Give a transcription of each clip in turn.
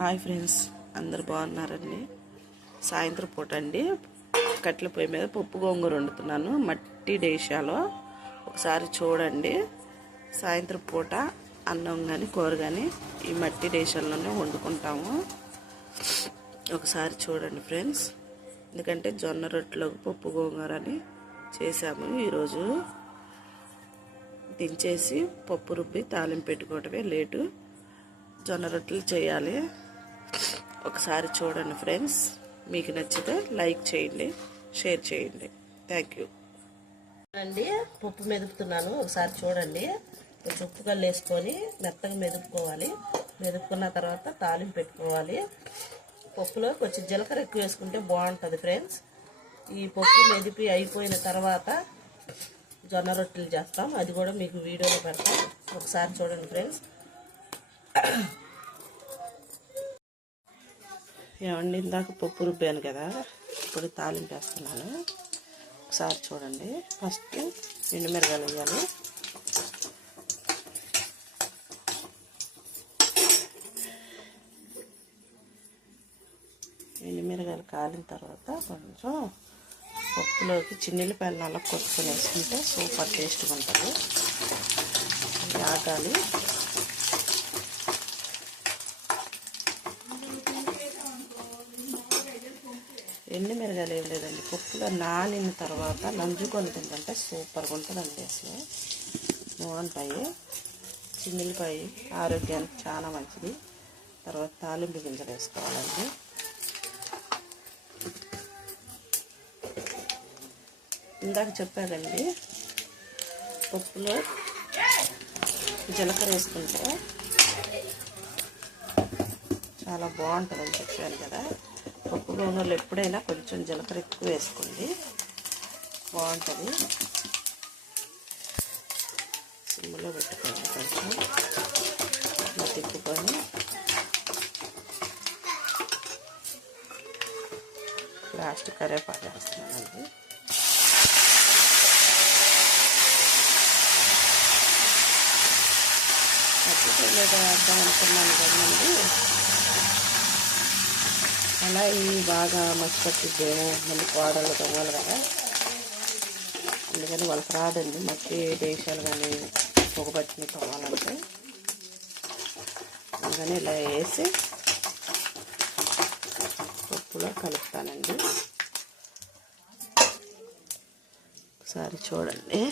Hi friends, అందరు బాగున్నారండి. సాయంత్రం పూట అండి కట్టెల పొయ్యి మీద పప్పు గోంగూర వండుతున్నాను మట్టి డేషాలో. ఒకసారి చూడండి. సాయంత్రం పూట అన్నం కానీ కూర కానీ ఈ మట్టి డేషాల్లోనే వండుకుంటాము. ఒకసారి చూడండి ఫ్రెండ్స్. ఎందుకంటే జొన్న రొట్టెలకు పప్పు గోంగూర అని చేసాము. ఈరోజు దించేసి పప్పు రుబ్బి తాలింపు పెట్టుకోవటమే లేటు. జొన్న రొట్టెలు చేయాలి. ఒకసారి చూడండి ఫ్రెండ్స్. మీకు నచ్చితే లైక్ చేయండి, షేర్ చేయండి. థ్యాంక్ యూ అండి. పప్పు మెదుపుతున్నాను, ఒకసారి చూడండి. కొంచెం ఉప్పు కళ్ళు వేసుకొని మెత్తగా మెదుపుకోవాలి. మెదుపుకున్న తర్వాత తాలింపు పెట్టుకోవాలి. పప్పులో కొంచెం జీలకర్ర ఎక్కువ వేసుకుంటే బాగుంటుంది ఫ్రెండ్స్. ఈ పప్పు మెదిపి అయిపోయిన తర్వాత జొన్న రొట్టెలు చేస్తాం, అది కూడా మీకు వీడియోలో పెడతాం. ఒకసారి చూడండి ఫ్రెండ్స్. ఏమండి, ఇందాక పప్పు రుబ్బాను కదా, ఇప్పుడు తాలింపు వేస్తున్నాను. ఒకసారి చూడండి. ఫస్ట్ ఎండుమిరగాయలు వేయాలి. ఎండుమిరగాయలు కాలిన తర్వాత కొంచెం పప్పులోకి చిన్నిల్లిపాయలు నల్ల కొట్టుకొని వేసుకుంటే సూపర్ టేస్ట్గా ఉంటుంది. ఆగాలి. ఎండుమిరగాయలు ఏం లేదండి, పప్పులో నానిన తర్వాత నంజుకొని తింటే సూపర్గా ఉంటుందండి. అసలు బాగుంటాయి. చిన్నిల్లిపాయ ఆరోగ్యానికి చాలా మంచిది. తర్వాత తాలింపు గింజలు వేసుకోవాలండి. ఇందాక చెప్పాలండి, పప్పులో జీలకర్ర వేసుకుంటే చాలా బాగుంటుందని చెప్పాను కదా. పప్పు గోంగూరలో ఎప్పుడైనా కొంచెం జీలకర్ర ఎక్కువ వేసుకోండి, బాగుంటుంది. సిమ్లో పెట్టుకోండి. కొంచెం ఇట్లా తిప్పుకొని లాస్ట్ కరివేపాకు వేస్తున్నానండి. లేదా అర్థం అనుకున్నాను కదండి. అలా ఇవి బాగా మచ్చిపట్టిద్దేమో, మళ్ళీ కోడలు తవ్వాలి కదా, అందుకని వాళ్ళకి రాదండి మట్టి దేశాలు కానీ పొగపట్టిని తవ్వాలంటే. అందుకని ఇలా వేసి పప్పులో కలుపుతానండి. ఒకసారి చూడండి.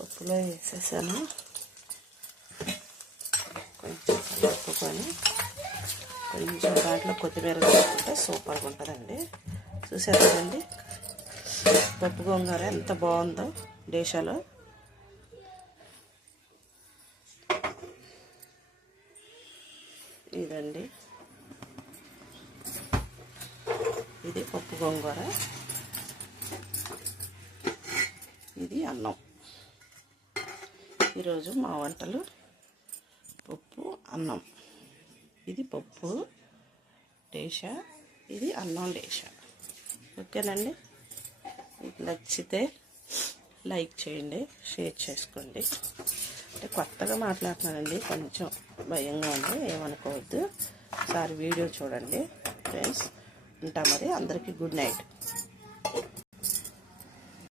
పప్పులో వేసేసాను. కొంచెం కలుపుకొని కొంచెం దాంట్లో కొత్తిమీర వేసుకుంటే సూపర్గా ఉంటుందండి. చూసారు కదండి పప్పు గోంగూర ఎంత బాగుందో డేషాలో. ఇదండి, ఇది పప్పు గోంగూర, ఇది అన్నం. ఈరోజు మా వంటలు పప్పు అన్నం. ఇది పప్పు డేషా, ఇది అన్నం డేషా. ఓకేనండి. మీకు నచ్చితే లైక్ చేయండి, షేర్ చేసుకోండి. అంటే కొత్తగా మాట్లాడుతున్నానండి, కొంచెం భయంగా ఉంది, ఏమనుకోవద్దు. ఒకసారి వీడియో చూడండి ఫ్రెండ్స్. ఉంటా మరి. అందరికీ గుడ్ నైట్.